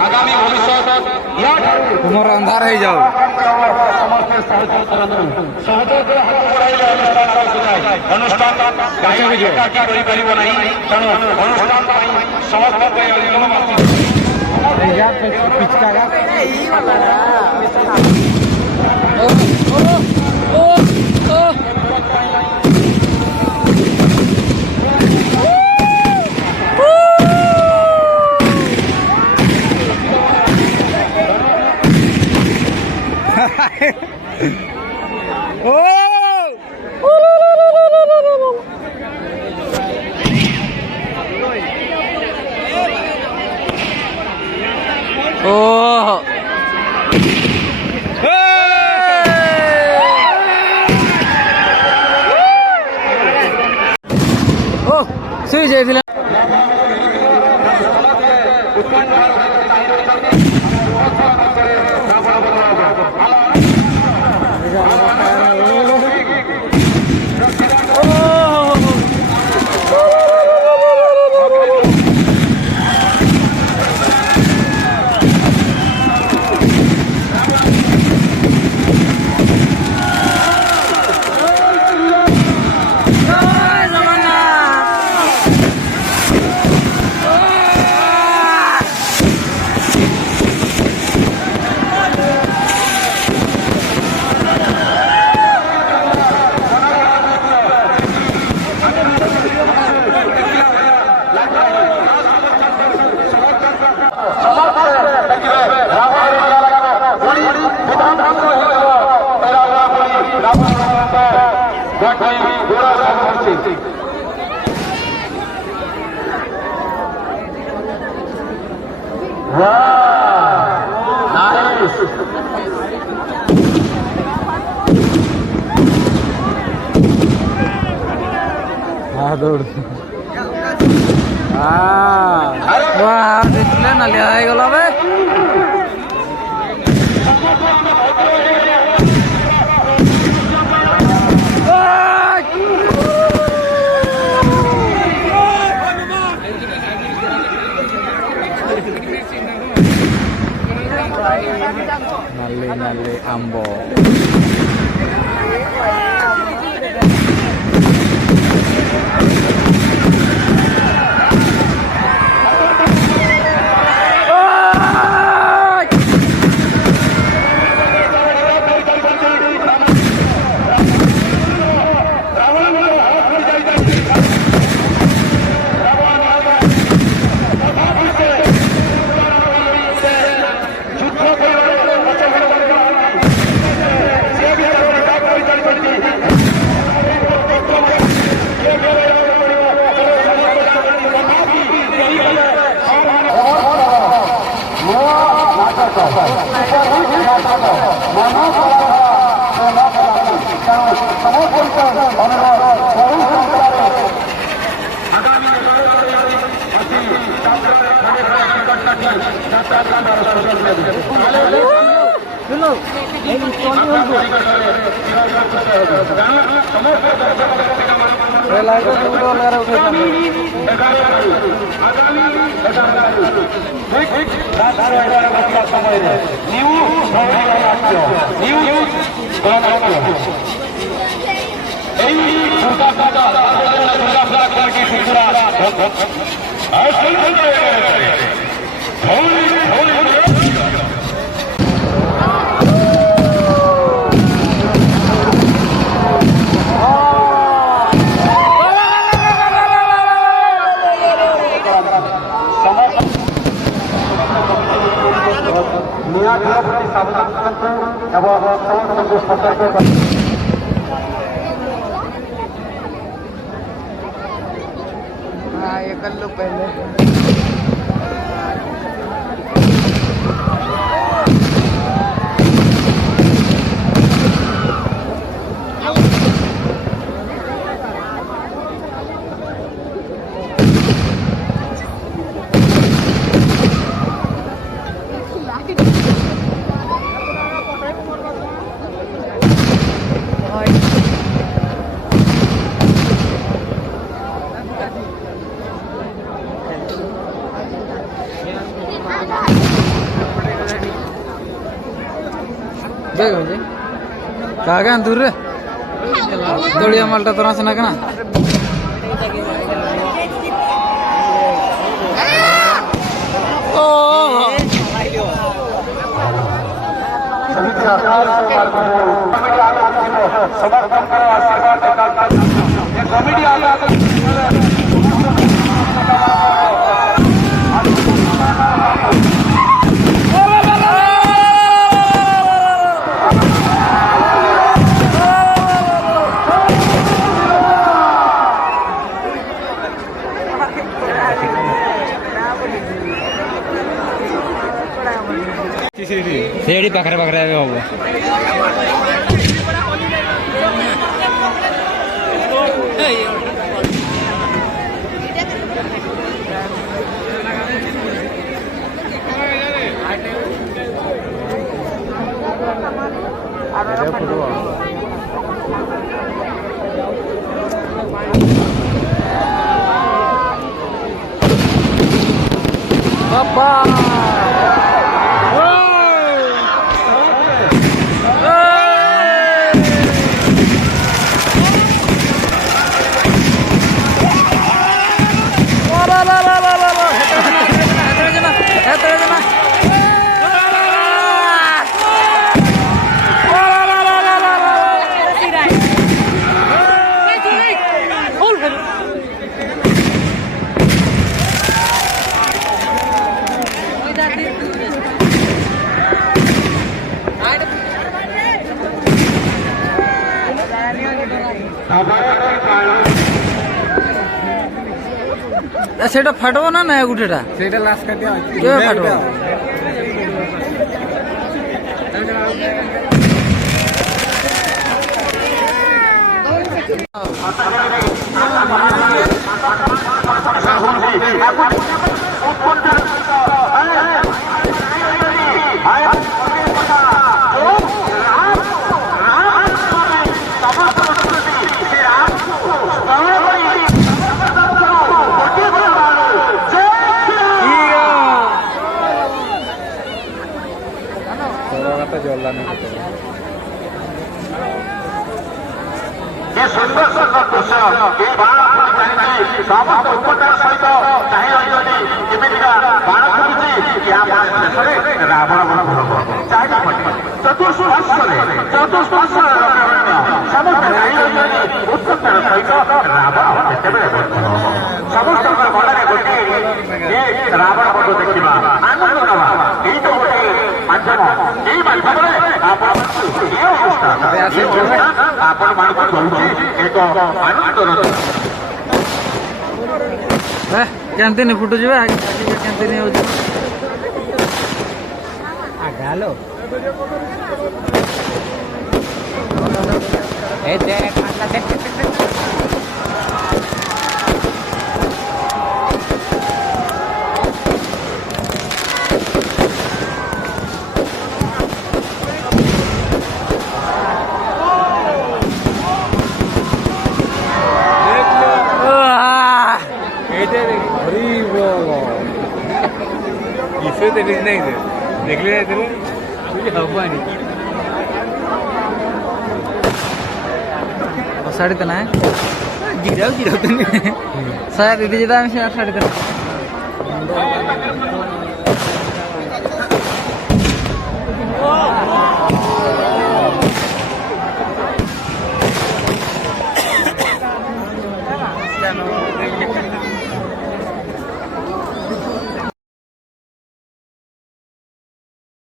आगामी भविष्यात तुम्हारा अंधार है जाओ अनुष्ठान सुई जाइए नलिया गला नली नली आंबो ये कर लो पहले बेग म्हणजे का काय दूर रे तळिया मालटा तर असं ना का ना समर्थन करो आशीर्वाद कमिटी आला शेडी पाखरे पाखरे आहे बाबा সেটা ফাটবো না না গুটেটা সেটা লাস্ট কাটে ফাটবো सुंदर सुंदर दृश्य ये बाण समस्त उपचार सहित चाहे केमिका बाण फुटुची या देशରେ ରାବଣ ଚତୁଃସ୍ପର୍ଶରେ ସମସ୍ତ ଗାଈ ଉତ୍କଣ୍ଠାର ସହିତ ରାବଣ କେତେବେଳେ ସମସ୍ତଙ୍କର ମନରେ ଗୋଟିଏ ରାବଣ ବଧ ଦେଖିବା ଆନନ୍ଦ ନେବା ଏଇ ତ ଗୋଟିଏ ମାଧ୍ୟମ ଏଇ ମାଧ୍ୟମରେ ଆପଣ ଆପଣ ମାନଙ୍କୁ କହୁଛି ଏକ ଆନନ୍ଦର କେମିତି ନି ଫୁଟୁ ଯିବା କେମିତି ନି ହଉଛି ହାଲୋ देखले साड़ी तो ना गिराव गिराव तो नहीं साया दीदी जी दाम से साड़ी तो